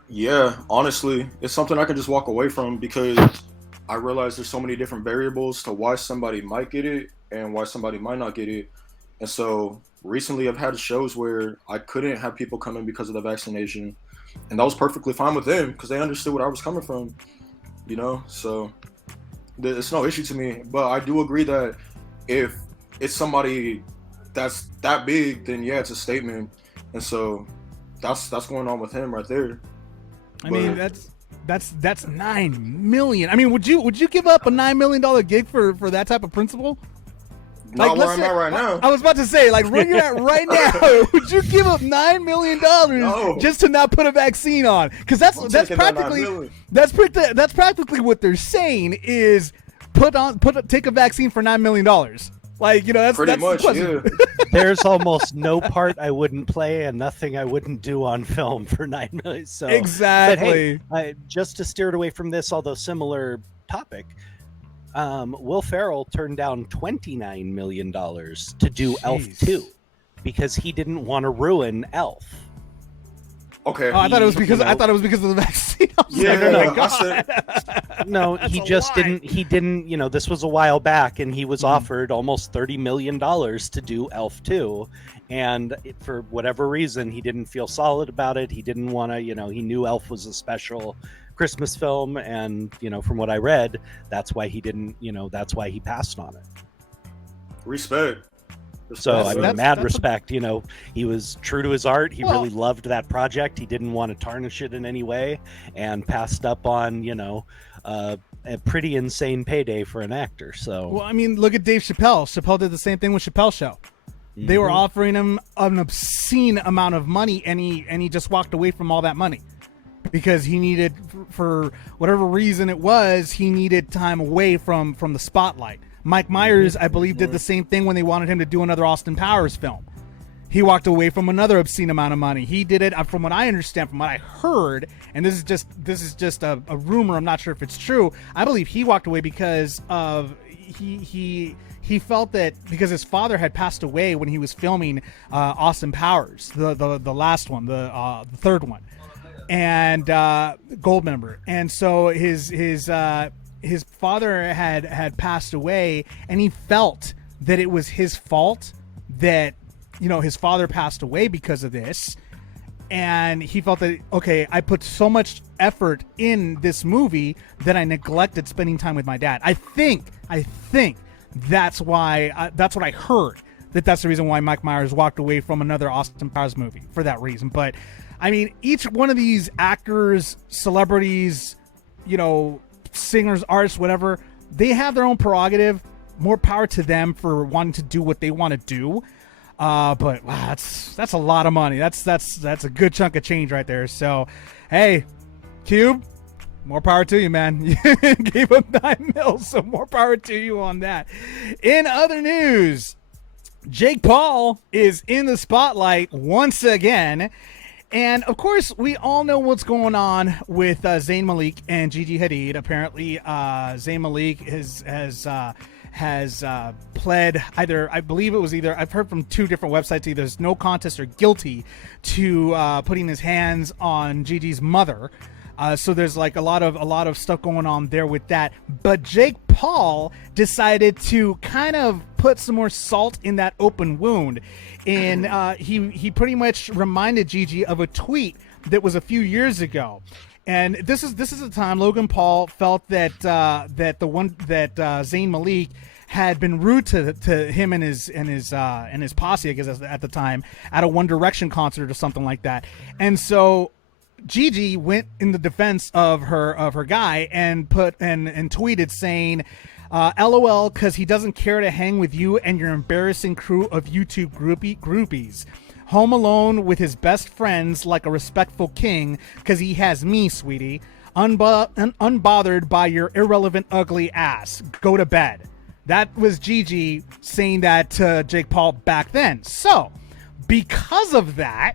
Yeah, honestly, it's something I can just walk away from, because I realize there's so many different variables to why somebody might get it and why somebody might not get it. And so recently I've had shows where I couldn't have people come in because of the vaccination, and that was perfectly fine with them because they understood where I was coming from, you know? So it's no issue to me. But I do agree that if it's somebody that's that big, then yeah, it's a statement. And so that's going on with him right there. I mean, that's $9 million. I mean, would you give up a $9 million gig for that type of principle? Not where I'm at right now. I was about to say, like, where you're at right now, would you give up $9 million just to not put a vaccine on? Because that's practically what they're saying is take a vaccine for $9 million. Like, that's Pretty that's much, the question. yeah. There's almost no part I wouldn't play and nothing I wouldn't do on film for 9 million. So Exactly. But hey, just to steer it away from this, although similar topic, Will Ferrell turned down $29 million to do Elf Jeez. 2 because he didn't want to ruin Elf. Okay. Oh, I thought it was He, because you know- I thought it was because of the vaccine. I was Yeah, like, oh my I God. said- No, That's he a just lie. didn't, this was a while back, and he was offered almost $30 million to do Elf 2. And for whatever reason, he didn't feel solid about it. He didn't want to, he knew Elf was a special Christmas film. And, from what I read, that's why he didn't, that's why he passed on it. Respect. So, I mean, That's- mad respect, he was true to his art. He really loved that project. He didn't want to tarnish it in any way and passed up on, a pretty insane payday for an actor. So, Well, I mean, look at Dave Chappelle. Chappelle did the same thing with Chappelle's Show. They were offering him an obscene amount of money, and he just walked away from all that money because he needed, for whatever reason it was, he needed time away from the spotlight. Mike Myers, I believe, did the same thing when they wanted him to do another Austin Powers film. He walked away from another obscene amount of money. He did it, from what I understand, from what I heard, and this is just a rumor. I'm not sure if it's true. I believe he walked away because of he felt that because his father had passed away when he was filming Austin Powers, the last one, the third one, and Goldmember, and so his father had passed away, and he felt that it was his fault that his father passed away because of this. And he felt that, okay, I put so much effort in this movie that I neglected spending time with my dad. I think that's why, that's what I heard, that's the reason why Mike Myers walked away from another Austin Powers movie, for that reason. But I mean, each one of these actors, celebrities, singers, artists, whatever, they have their own prerogative. More power to them for wanting to do what they want to do. But wow, that's a lot of money. That's a good chunk of change right there. So, hey, Cube, more power to you, man. You gave up $9 million, so more power to you on that. In other news, Jake Paul is in the spotlight once again. And of course, we all know what's going on with Zayn Malik and Gigi Hadid. Apparently, Zayn Malik has pled either, I believe it was either, I've heard from two different websites, either there's no contest or guilty to putting his hands on Gigi's mother. So there's like a lot of stuff going on there with that. But Jake Paul decided to kind of put some more salt in that open wound, and he pretty much reminded Gigi of a tweet that was a few years ago. And this is the time Logan Paul felt that Zayn Malik had been rude to him and his posse, I guess, at the time, at a One Direction concert or something like that. And so Gigi went in the defense of her guy and tweeted saying, LOL, because he doesn't care to hang with you and your embarrassing crew of YouTube groupies. Home alone with his best friends like a respectful king, because he has me, sweetie. Unbothered by your irrelevant, ugly ass. Go to bed. That was Gigi saying that to Jake Paul back then. So, because of that,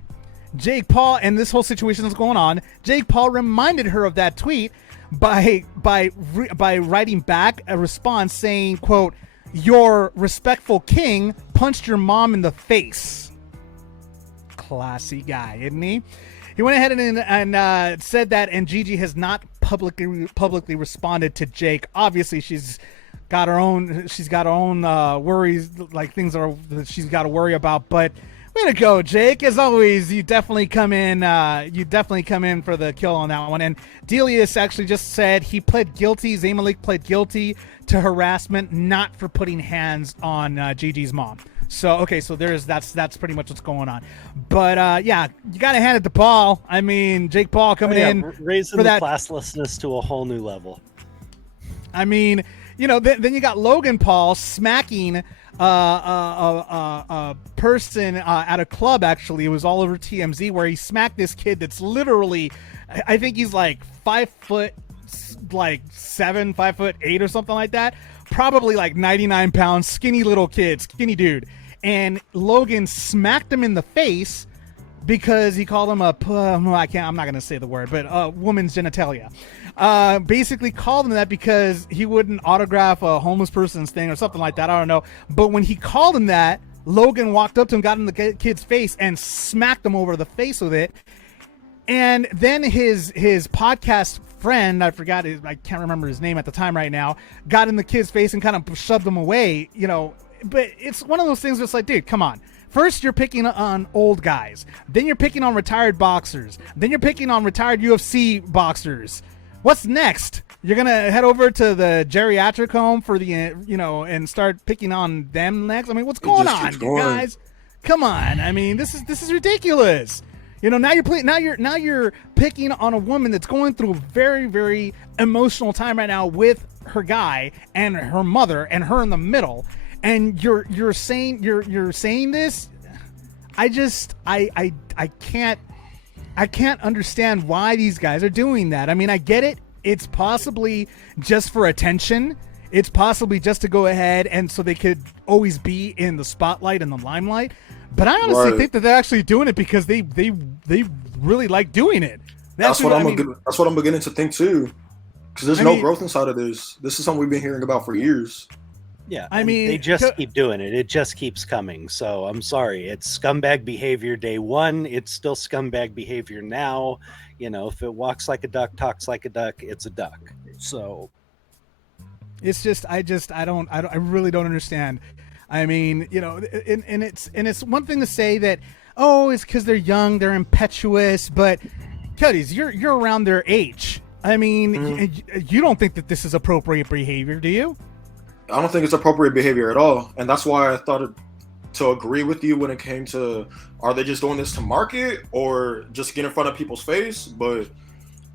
Jake Paul and this whole situation that's going on, Jake Paul reminded her of that tweet by writing back a response saying, quote, "Your respectful king punched your mom in the face." Classy guy, isn't he? He went ahead and said that, and Gigi has not publicly responded to Jake. Obviously, she's got her own worries, like things that she's got to worry about. But way to go, Jake! As always, you definitely come in. You definitely come in for the kill on that one. And Delius actually just said he pled guilty. Zayn Malik pled guilty to harassment, not for putting hands on Gigi's mom. So okay, so that's pretty much what's going on. But yeah, you got to hand it to Paul. I mean, Jake Paul coming in raising for the that classlessness to a whole new level. I mean, then you got Logan Paul smacking a person at a club. Actually, it was all over TMZ, where he smacked this kid that's literally, I think he's like 5'7", 5'8" or something like that. probably like 99 pounds, skinny little kid, skinny dude. And Logan smacked him in the face because he called him I'm not going to say the word, but woman's genitalia. Basically called him that because he wouldn't autograph a homeless person's thing or something like that. I don't know. But when he called him that, Logan walked up to him, got in the kid's face, and smacked him over the face with it. And then his podcast friend, I can't remember his name at the time right now, got in the kid's face and kind of shoved him away, you know. But it's one of those things where it's like, dude, come on. First, you're picking on old guys. Then you're picking on retired boxers. Then you're picking on retired UFC boxers. What's next? You're going to head over to the geriatric home for the, and start picking on them next? I mean, what's going on, you guys? Come on. I mean, this is ridiculous. You know, now you're picking on a woman that's going through a very, very emotional time right now with her guy and her mother and her in the middle. And you're saying this. I can't understand why these guys are doing that. I mean, I get it. It's possibly just for attention. It's possibly just to go ahead and so they could always be in the spotlight and the limelight. But I honestly think that they're actually doing it because they really like doing it. That's what I'm beginning to think too. Because there's no growth inside of this. This is something we've been hearing about for years. Yeah, I mean, they just keep doing it. It just keeps coming. So I'm sorry. It's scumbag behavior day one. It's still scumbag behavior now. You know, if it walks like a duck, talks like a duck, it's a duck. So it's just, I really don't understand. I mean, you know, and it's one thing to say that, oh, it's because they're young, they're impetuous, but Coties, you're around their age. I mean, you don't think that this is appropriate behavior, do you? I don't think it's appropriate behavior at all. And that's why I thought to agree with you when it came to, are they just doing this to market or just get in front of people's face? But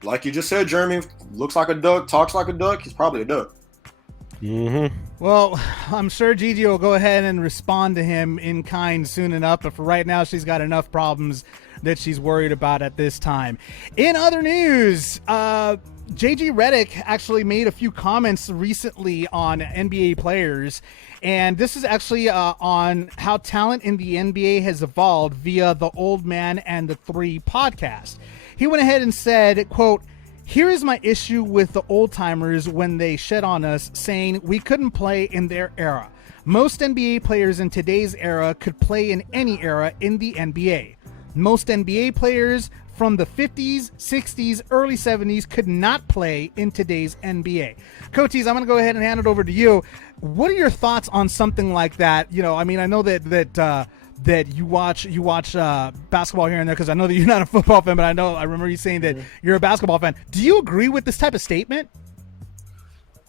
like you just said, Jeremy, looks like a duck, talks like a duck, he's probably a duck. Mm-hmm. Well, I'm sure Gigi will go ahead and respond to him in kind soon enough, but for right now, she's got enough problems that she's worried about at this time. In other news, JG Redick actually made a few comments recently on NBA players, and this is actually on how talent in the NBA has evolved via the Old Man and the Three podcast. He went ahead and said, quote, "Here is my issue with the old timers when they shed on us, saying we couldn't play in their era. Most NBA players in today's era could play in any era in the NBA. Most NBA players from the 50s, 60s, early 70s could not play in today's NBA." Coties, I'm going to go ahead and hand it over to you. What are your thoughts on something like that? You know, I mean, I know that you watch basketball here and there because I know that you're not a football fan, but I remember you saying that you're a basketball fan. Do you agree with this type of statement?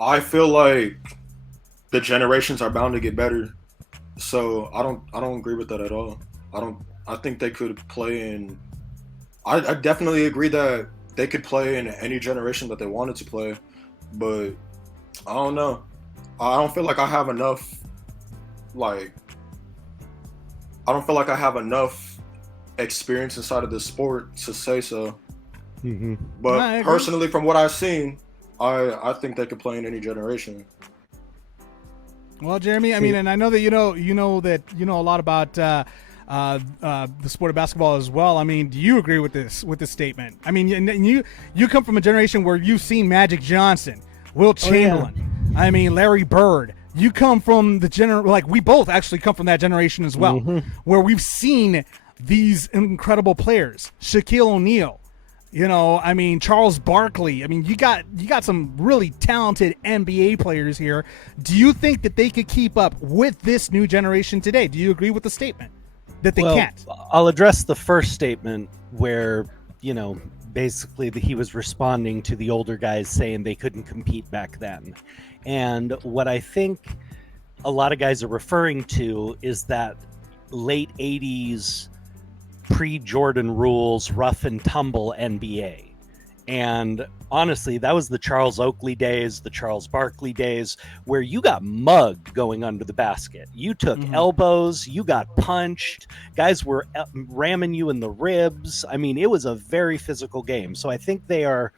I feel like the generations are bound to get better, so I don't agree with that at all. I think they could play in. I definitely agree that they could play in any generation that they wanted to play, but I don't know. I don't feel like I have enough. I don't feel like I have enough experience inside of this sport to say so. Mm-hmm. But personally, from what I've seen, I think they could play in any generation. Well, Jeremy, I mean, and I know that you know a lot about the sport of basketball as well. I mean, do you agree with this statement? I mean, and you come from a generation where you've seen Magic Johnson, Wilt Chamberlain. Oh, yeah. I mean, Larry Bird. You come from the we both actually come from that generation as well, where we've seen these incredible players. Shaquille O'Neal, you know, I mean, Charles Barkley. I mean, you got some really talented NBA players here. Do you think that they could keep up with this new generation today? Do you agree with the statement that they can't? I'll address the first statement where, you know, basically he was responding to the older guys saying they couldn't compete back then. And what I think a lot of guys are referring to is that late 80s pre-Jordan rules, rough and tumble NBA. And honestly, that was the Charles Oakley days, the Charles Barkley days, where you got mugged going under the basket. You took elbows, you got punched, guys were ramming you in the ribs. I mean, it was a very physical game. So I think they are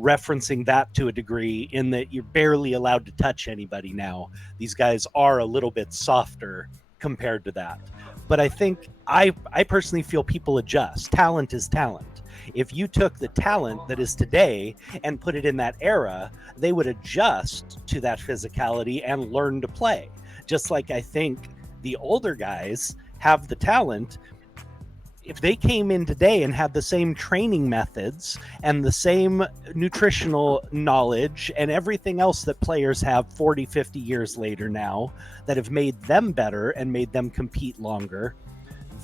referencing that to a degree in that you're barely allowed to touch anybody now. These guys are a little bit softer compared to that. But I think I personally feel people adjust. Talent is talent. If you took the talent that is today and put it in that era, they would adjust to that physicality and learn to play. Just like I think the older guys have the talent. If they came in today and had the same training methods and the same nutritional knowledge and everything else that players have 40, 50 years later now that have made them better and made them compete longer,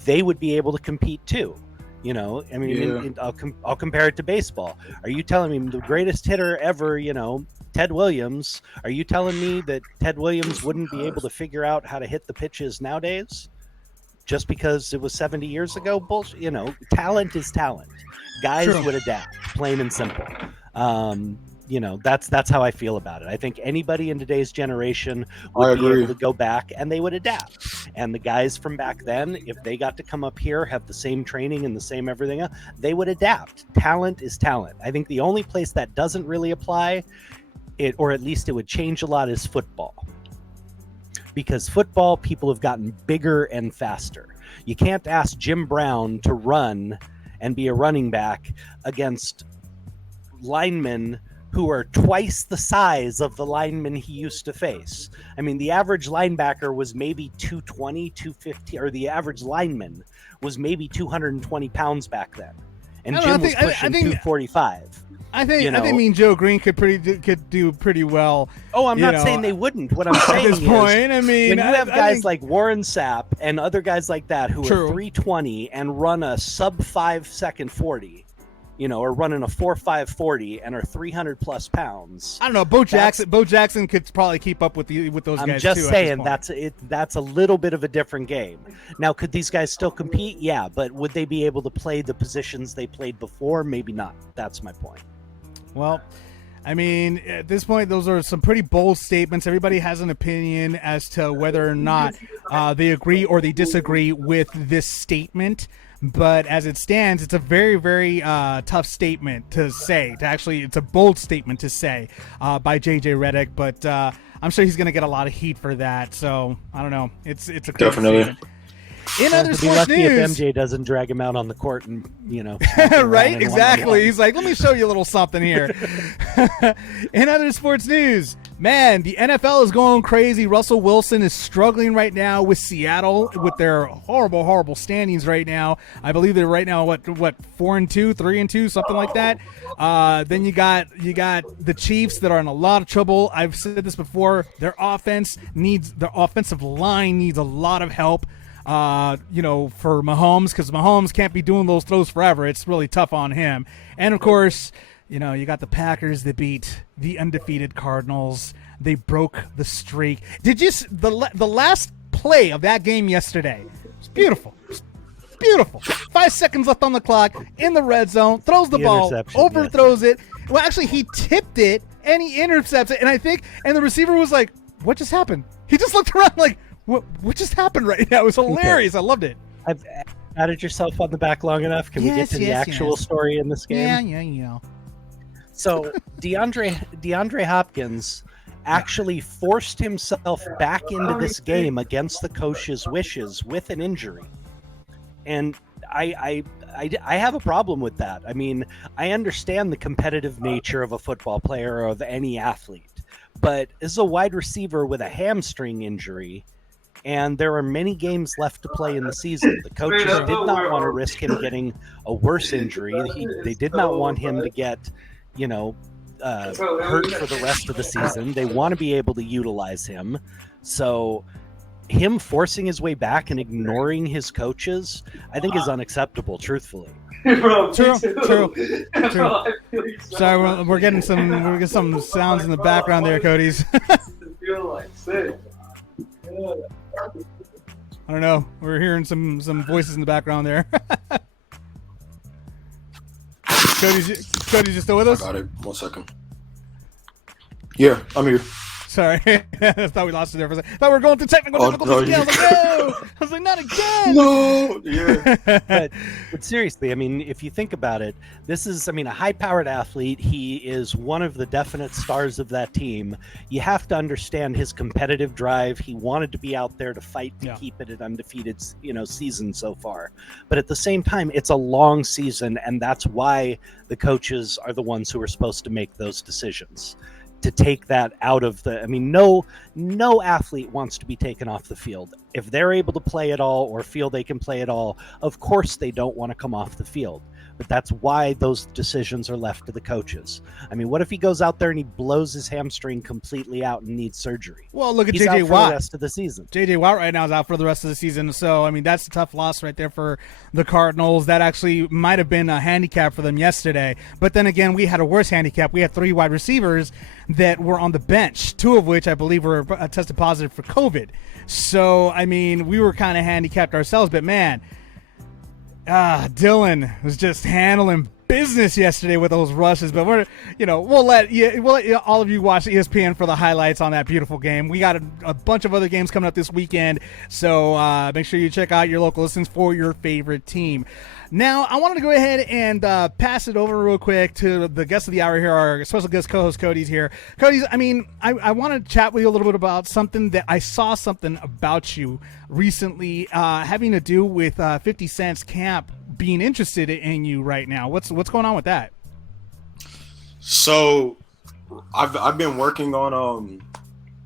they would be able to compete too. You know, I mean, I'll compare it to baseball. Are you telling me the greatest hitter ever, you know, Ted Williams, are you telling me that Ted Williams wouldn't be able to figure out how to hit the pitches nowadays just because it was 70 years ago? Bullshit. You know, talent is talent. Guys would adapt, plain and simple. You know, that's how I feel about it. I think anybody in today's generation would be able to go back and they would adapt. And the guys from back then, if they got to come up here, have the same training and the same everything else, they would adapt. Talent is talent. I think the only place that doesn't really apply, or at least it would change a lot, is football. Because football, people have gotten bigger and faster. You can't ask Jim Brown to run and be a running back against linemen who are twice the size of the lineman he used to face. I mean, the average linebacker was maybe 220, 250, or the average lineman was maybe 220 pounds back then. And Jim was pushing 245. I think Mean Joe Green could do pretty well. Oh, I'm not saying they wouldn't. What I'm saying at this point, I mean, when you have guys like Warren Sapp and other guys like that who are 320 and run a sub 5 second 40, you know, or running a 4.5 40 and are 300 plus pounds. I don't know. Bo Jackson could probably keep up with those guys. I'm just saying that's a little bit of a different game. Now, could these guys still compete? Yeah, but would they be able to play the positions they played before? Maybe not. That's my point. Well, I mean, at this point, those are some pretty bold statements. Everybody has an opinion as to whether or not they agree or they disagree with this statement. But as it stands, it's a very, very tough statement to say. It's a bold statement to say by JJ Redick. But I'm sure he's going to get a lot of heat for that. So I don't know. It's a crazy statement. In other sports news, if MJ doesn't drag him out on the court and, you know, right? Exactly. He's like, let me show you a little something here. In other sports news, man, the NFL is going crazy. Russell Wilson is struggling right now with Seattle with their horrible, horrible standings right now. I believe they're right now what 4-2, 3-2, something like that. Then you got the Chiefs that are in a lot of trouble. I've said this before. Their offensive line needs a lot of help. You know, for Mahomes, because Mahomes can't be doing those throws forever. It's really tough on him. And of course, you know, you got the Packers that beat the undefeated Cardinals. They broke the streak. Did you the last play of that game yesterday? It's beautiful. It's beautiful. 5 seconds left on the clock in the red zone. Throws the ball, overthrows it. Well, actually, he tipped it and he intercepts it. And the receiver was like, "What just happened?" He just looked around like, What just happened right now? It was hilarious. I loved it. I've patted yourself on the back long enough. Can we get to the actual story in this game? Yeah. So DeAndre Hopkins actually forced himself back into this game against the coach's wishes with an injury. And I have a problem with that. I mean, I understand the competitive nature of a football player or of any athlete, but as a wide receiver with a hamstring injury, and there are many games left to play in the season, the coaches did not want to risk him getting a worse injury. They did not want him to get, you know, hurt for the rest of the season. They want to be able to utilize him. So him forcing his way back and ignoring his coaches, I think is unacceptable, truthfully. True. Sorry, we're getting some sounds in the background there, Coties. I don't know. We're hearing some voices in the background there. Cody's you still with us? I got it. 1 second. Yeah, I'm here. Sorry. I thought we lost you there for a second. I thought we were going through technical difficulties again. I was like, no! was like, not again. No. Yeah. But seriously, I mean, if you think about it, this is, I mean, a high-powered athlete. He is one of the definite stars of that team. You have to understand his competitive drive. He wanted to be out there to fight to keep it an undefeated, season so far. But at the same time, it's a long season, and that's why the coaches are the ones who are supposed to make those decisions. To take that out of the, I mean, no athlete wants to be taken off the field. If they're able to play at all or feel they can play at all, of course they don't want to come off the field. But that's why those decisions are left to the coaches. I mean, what if he goes out there and he blows his hamstring completely out and needs surgery? Well, look at He's J.J. out for Watt. the rest of the season. J.J. Watt right now is out for the rest of the season. So, I mean, that's a tough loss right there for the Cardinals. That actually might have been a handicap for them yesterday. But then again, we had a worse handicap. We had 3 wide receivers that were on the bench, 2 of which I believe were tested positive for COVID. So, I mean, we were kind of handicapped ourselves. But, man, Dylan was just handling business yesterday with those rushes, but we'll let all of you watch ESPN for the highlights on that beautiful game. We got a bunch of other games coming up this weekend, so make sure you check out your local listings for your favorite team. Now, I wanted to go ahead and pass it over real quick to the guest of the hour here, our special guest co-host Coties here. Coties, I mean, I want to chat with you a little bit about something that I saw something about you recently having to do with 50 Cent's camp being interested in you right now. What's going on with that? So I've been working on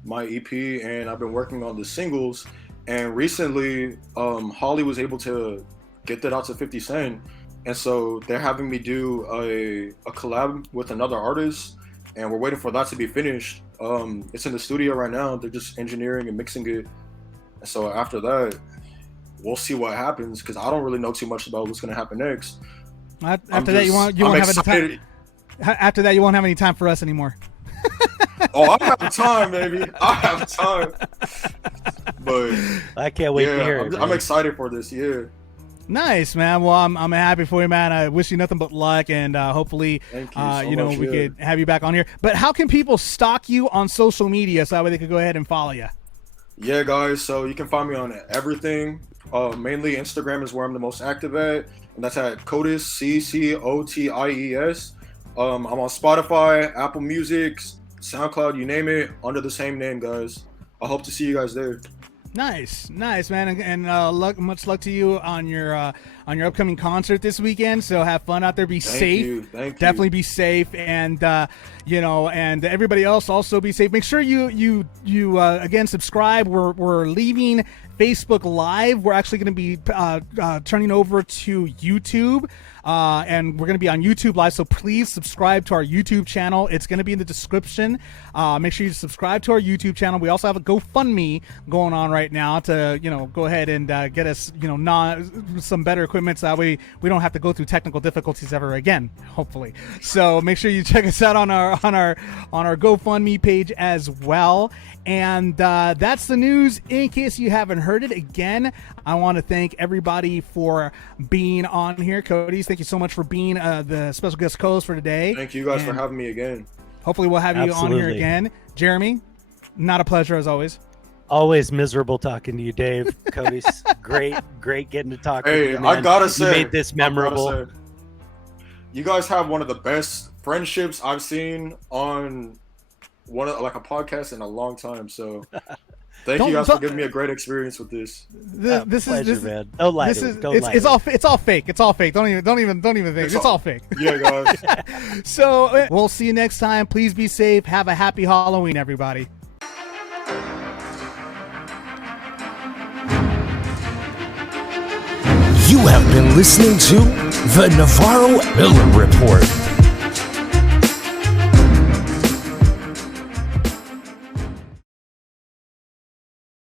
my EP, and I've been working on the singles, and recently Holly was able to get that out to 50 Cent, and so they're having me do a collab with another artist, and we're waiting for that to be finished. It's in the studio right now. They're just engineering and mixing it, and so after that we'll see what happens, because I don't really know too much about what's going to happen next. After that, you won't have any time. After that, you won't have any time for us anymore. Oh, I have time, baby. I have time. But I can't wait to hear it. I'm excited for this. Yeah. Nice, man. Well, I'm happy for you, man. I wish you nothing but luck, and hopefully, Thank you so much, we could have you back on here. But how can people stalk you on social media so that way they could go ahead and follow you? Yeah, guys. So you can find me on everything. Mainly Instagram is where I'm the most active at, and that's at Coties, CCOTIES. I'm on Spotify, Apple Music, SoundCloud, you name it, under the same name, guys. I hope to see you guys there. Nice, man, and much luck to you on your upcoming concert this weekend. So have fun out there. Be safe. Thank you. Definitely be safe, and and everybody else also be safe. Make sure you again subscribe. We're leaving Facebook Live. We're actually going to be turning over to YouTube. And we're going to be on YouTube Live, so please subscribe to our YouTube channel. It's going to be in the description. Make sure you subscribe to our YouTube channel. We also have a GoFundMe going on right now to, go ahead and get us, some better equipment, so that way we don't have to go through technical difficulties ever again, hopefully. So make sure you check us out on our GoFundMe page as well. And that's the news. In case you haven't heard it, again, I want to thank everybody for being on here. Coties, thank you so much for being the special guest co-host for today. Thank you guys for having me again. Hopefully we'll have you on here again. Jeremy, not a pleasure as always. Always miserable talking to you, Dave. Coties, great getting to talk to you, man. I gotta say, you made this memorable. You guys have one of the best friendships I've seen on a podcast in a long time. So thank you guys for giving me a great experience with this. This pleasure, is man. Don't lie. It's all fake. It's all fake. Don't even think. It's all fake. Yeah, guys. So we'll see you next time. Please be safe. Have a happy Halloween, everybody. You have been listening to the Navarro Miller Report.